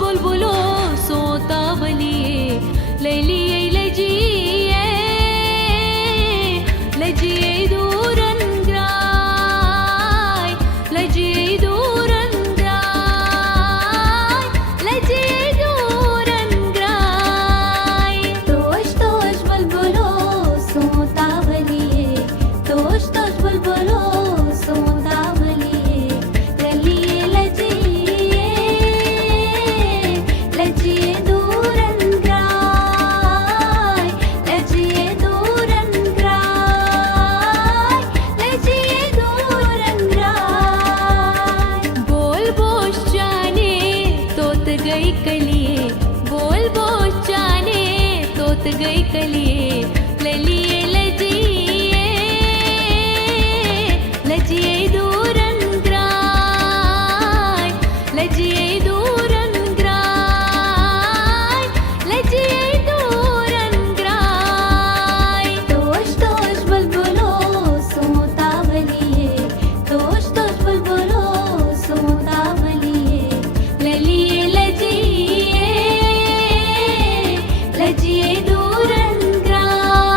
बुलबुलो सोतावलिए लैलिए लजिए लजिए दूरन ग्राय लजिए दूरन ग्राय लजिए दूरन ग्राय तोश तोश बुलबुलो सोतावलिए तोश तोश बुलबुलो सोतावलिए ललिए लजिए लजिए दूरन ग्राय लजिए दूरन ग्राय लजिए दूरन ग्राय बोल बोश जाने तोत गई कलिए बोल बोश जाने तोत गई कलिए ललिए लजिए लजिए दूरन ग्राय लजिए दूरन ग्राय लजिए दूरन ग्राय तोश तोश बुलबुलो सोतावलिए तोश तोश बुलबुलो सोतावलिए ललिए लजिए लजिए दूरन ग्राय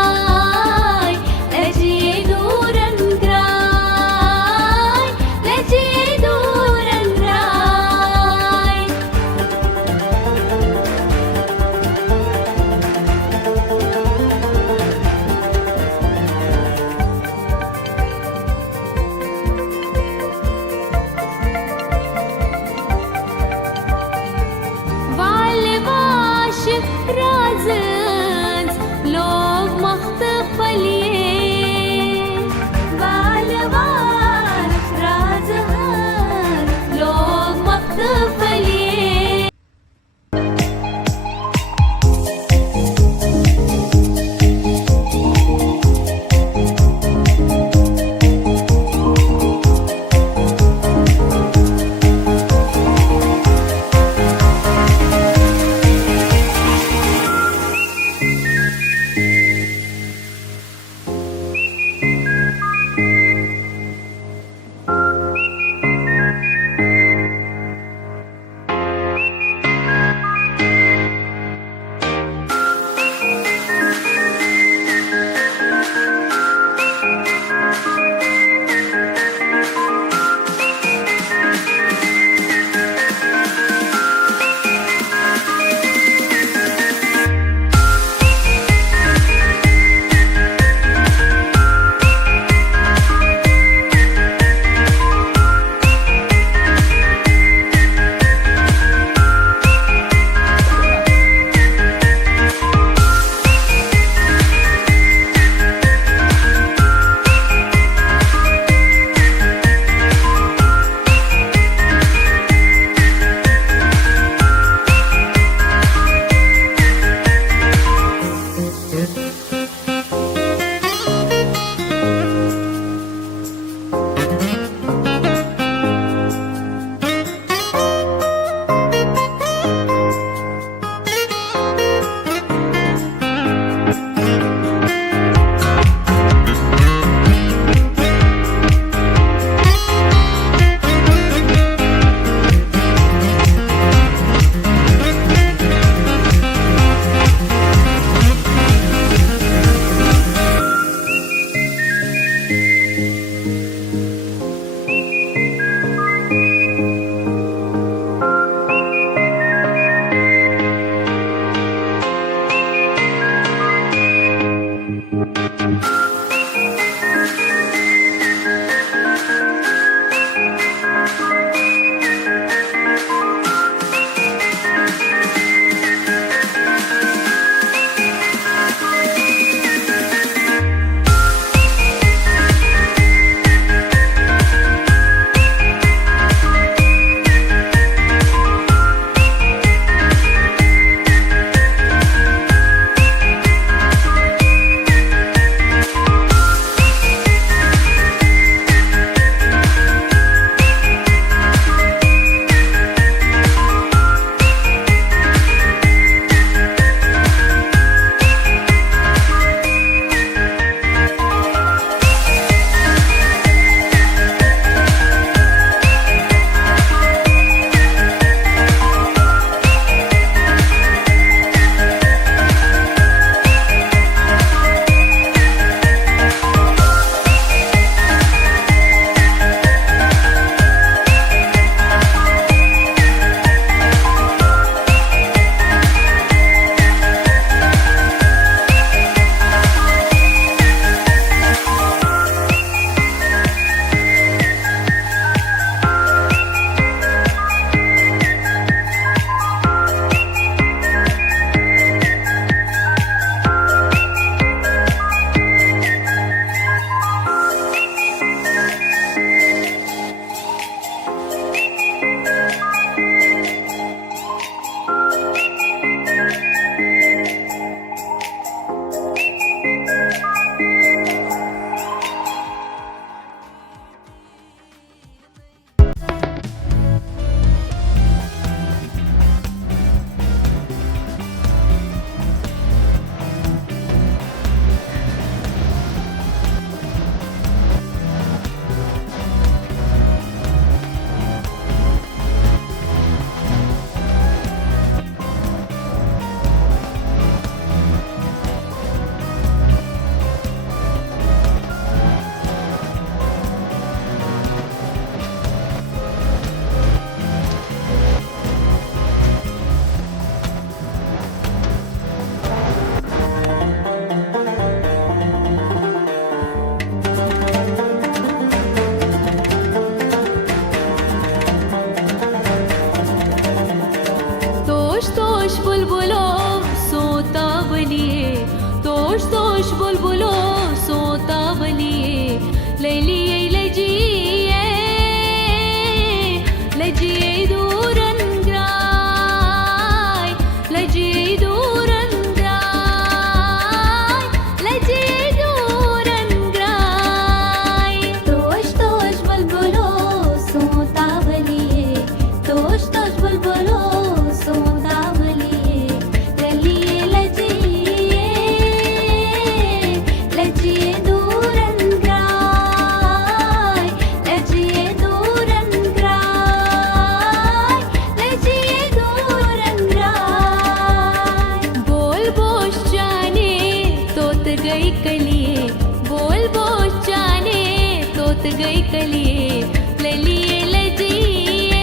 बोलबोश बुलबुलो सोतावलिये लैलिये लजिये लजिये दूरन ग्राय लजिये दूरन ग्राय लजिये दूरन ग्राय तोश तोश बुलबुलो सोतावलिये तोश तोश बुलबुलो सोतावलिये ललिये लजिये लजिये दूरन ग्राय लजिये दूरन ग्राय लजिये दूरन ग्राय बोल बोश जाने तोत गई कलिए बोल बोश जाने तोत गई कलिए ललिए लजिए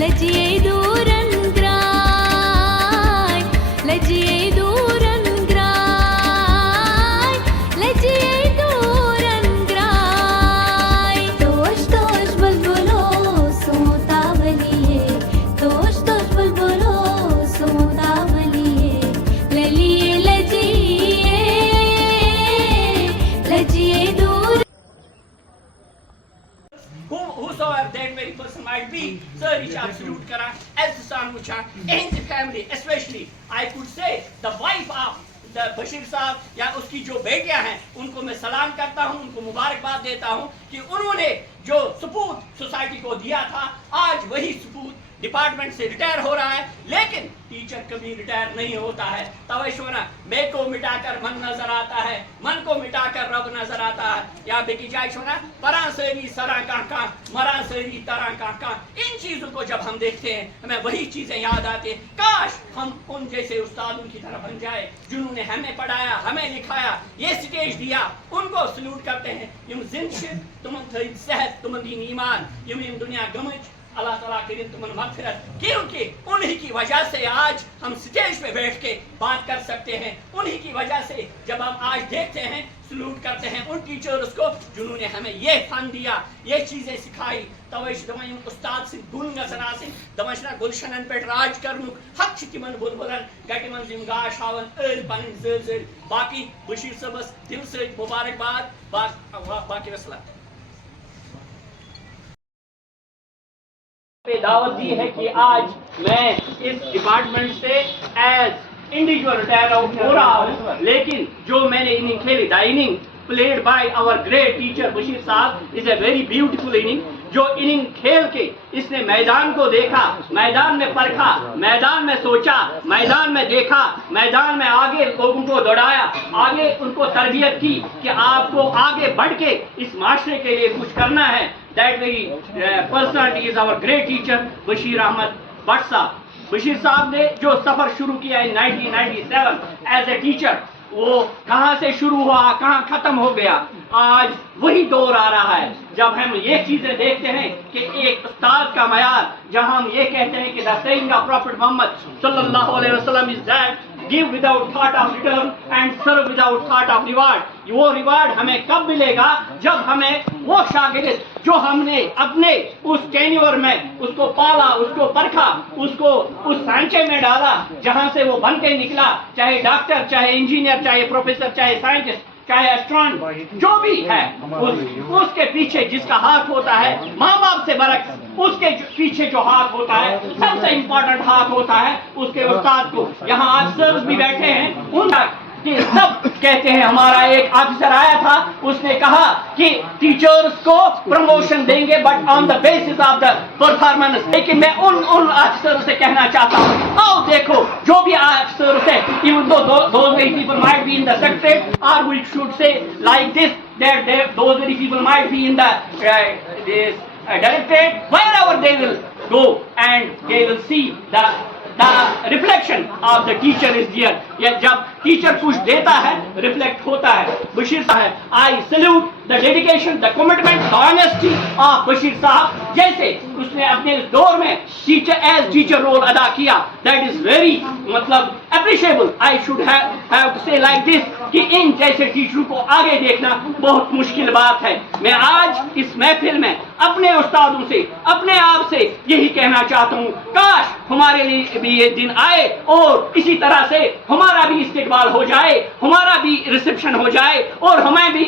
लजिए दूरन ग्राय लजिए दूरन ग्राय लजिए दूरन ग्राय तोश तोश बुलबुलो सोतावलिये तोश तोश बुलबुलो सोतावलिये ललिए लजिए लजिए दूर Whosoever that very person might be, sir, ich absolute kara, as the son wucha, in the family, especially, I could say, the wife of the Bashir साहब या उसकी जो बेटियां हैं उनको मैं सलाम करता हूं, उनको मुबारकबाद देता हूं कि उन्होंने जो सपूत सोसाइटी को दिया था, आज वही सपूत डिपार्टमेंट से रिटायर हो रहा है, लेकिन टीचर कभी रिटायर नहीं होता है। तवैशोना मैं को मिटाकर मन नजर आता है, मन को मिटाकर रब नजर आता है। या बेकी जाय शोना परा सेरी सरा का मरा सेरी तरह का इन चीजों को जब हम देखते हैं हमें वही चीजें याद आती है। काश हम उन जैसे उस्तादों की तरह बन जाए जिन्होंने हमें पढ़ाया, हमें लिखाया, ये स्टेज दिया, उनको सल्यूट करते हैं। यम जिंदगी तुमन थई सेहत तुमन दीन ईमान यम दुनिया गमज अल्लाह ताला करीम तुमन मगफिरत, क्योंकि उन्हीं की वजह से आज हम स्टेज पे बैठ के बात कर सकते हैं। उन्हीं की वजह से जब हम आज देखते हैं सल्यूट करते हैं उन टीचर्स को जिन्होंने हमें ये फन दिया, ये चीजें सिखाई। तवैश दवाई उस्ताद से गुल नजरा से दमशना गुलशनन पे राज करनु हक तिमन बुलबुलन गटिमन जिमगाश हावन अल पन जल बाकी बशीर सबस दिल से मुबारकबाद बाकी वसला पे दावत दी है कि आज मैं इस डिपार्टमेंट से एज इंडिविजुअल रिटायर हो रहा हूँ, लेकिन जो मैंने इनिंग खेली, the inning played by our great teacher Bashir sahab is a very beautiful inning. जो इनिंग खेल के इसने मैदान को देखा, मैदान में परखा, मैदान में सोचा, मैदान में देखा, मैदान में आगे लोगों को दौड़ाया, आगे उनको तरबियत की कि आपको आगे बढ़ के इस माशरे के लिए कुछ करना है। That very personality is our great teacher Bashir Ahmad Bhatt साहब। बशीर साहब ने जो सफर शुरू किया इन 1997 एज ए टीचर, वो कहाँ से शुरू हुआ, कहाँ खत्म हो गया, आज वही दौर आ रहा है जब हम ये चीजें देखते हैं कि एक उस्ताद का मयार, जहाँ हम ये कहते हैं कि the saying of prophet Mohammad सल्लल्लाहु अलैहि वसल्लम is that give without thought of return and serve without thought of reward. वो रिवार्ड हमें कब मिलेगा जब हमें वो शागिर्द जो हमने अपने उस टेन्योर में उसको पाला, उसको परखा, उसको उस सांचे में डाला जहां से वो बन के निकला, चाहे डॉक्टर, चाहे इंजीनियर, चाहे प्रोफेसर, चाहे साइंटिस्ट, चाहे एस्ट्रोनॉमर, जो भी है, उसके पीछे जिसका हाथ होता है माँ बाप से बरक्स, उसके पीछे जो हाथ होता है सबसे इम्पोर्टेंट हाथ होता है उसके उस्ताद को। यहाँ आज सर्स भी बैठे हैं, उन कि सब कहते हैं, हमारा एक ऑफिसर आया था, उसने कहा कि टीचर्स को प्रमोशन देंगे but on the basis of the performance. लेकिन मैं उन ऑफिसरों से कहना चाहता हूँ, आओ देखो जो भी ऑफिसर है, even though very people might be in the secretariat, और we should say like this that those very people might be in the directorate, wherever they will go and they will see the reflection of the teacher is there. या जब टीचर कुछ देता है reflect होता है। बशीर साहब, I salute the dedication, the commitment, the honesty of Bashir साहब, जैसे उसने अपने इस दौर में टीचर रोल अदा किया, दैट इज वेरी मतलब appreciable. I should have to say like this कि इन जैसे टीचरों को आगे देखना बहुत मुश्किल बात है। मैं आज इस महफिल में अपने उस्तादों से, अपने आप से यही कहना चाहता हूँ, काश हमारे लिए भी ये दिन आए और इसी तरह से हमारा भी इस्तेकबाल हो जाए, हमारा भी रिसेप्शन हो जाए और हमें भी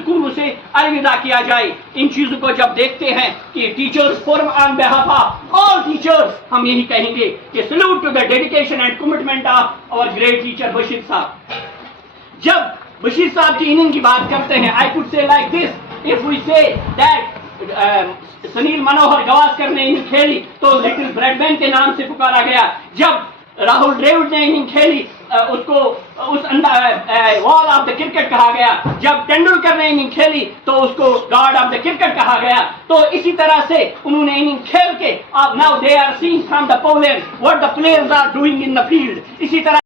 स्कूलों से अलविदा किया जाए। इन चीजों को जब देखते हैं कि teachers forum on behalf of all teachers, हम यही कहेंगे कि salute to the dedication and commitment of our great teacher Bashir साहब। जब बशीर साहब की इनिंग की बात करते हैं, I could say like this, if we say that Sunil Manohar Gavaskar ने इनिंग खेली तो लिटिल ब्रेडमैन के नाम से पुकारा गया। जब राहुल द्रविड़ ने इनिंग खेली उसको उस वॉल ऑफ द क्रिकेट कहा गया। जब तेंदुलकर ने इनिंग खेली तो उसको गॉड ऑफ द क्रिकेट कहा गया। तो इसी तरह से उन्होंने इनिंग खेल के now they are seeing from the Poland what the players are doing in the field. इसी तरह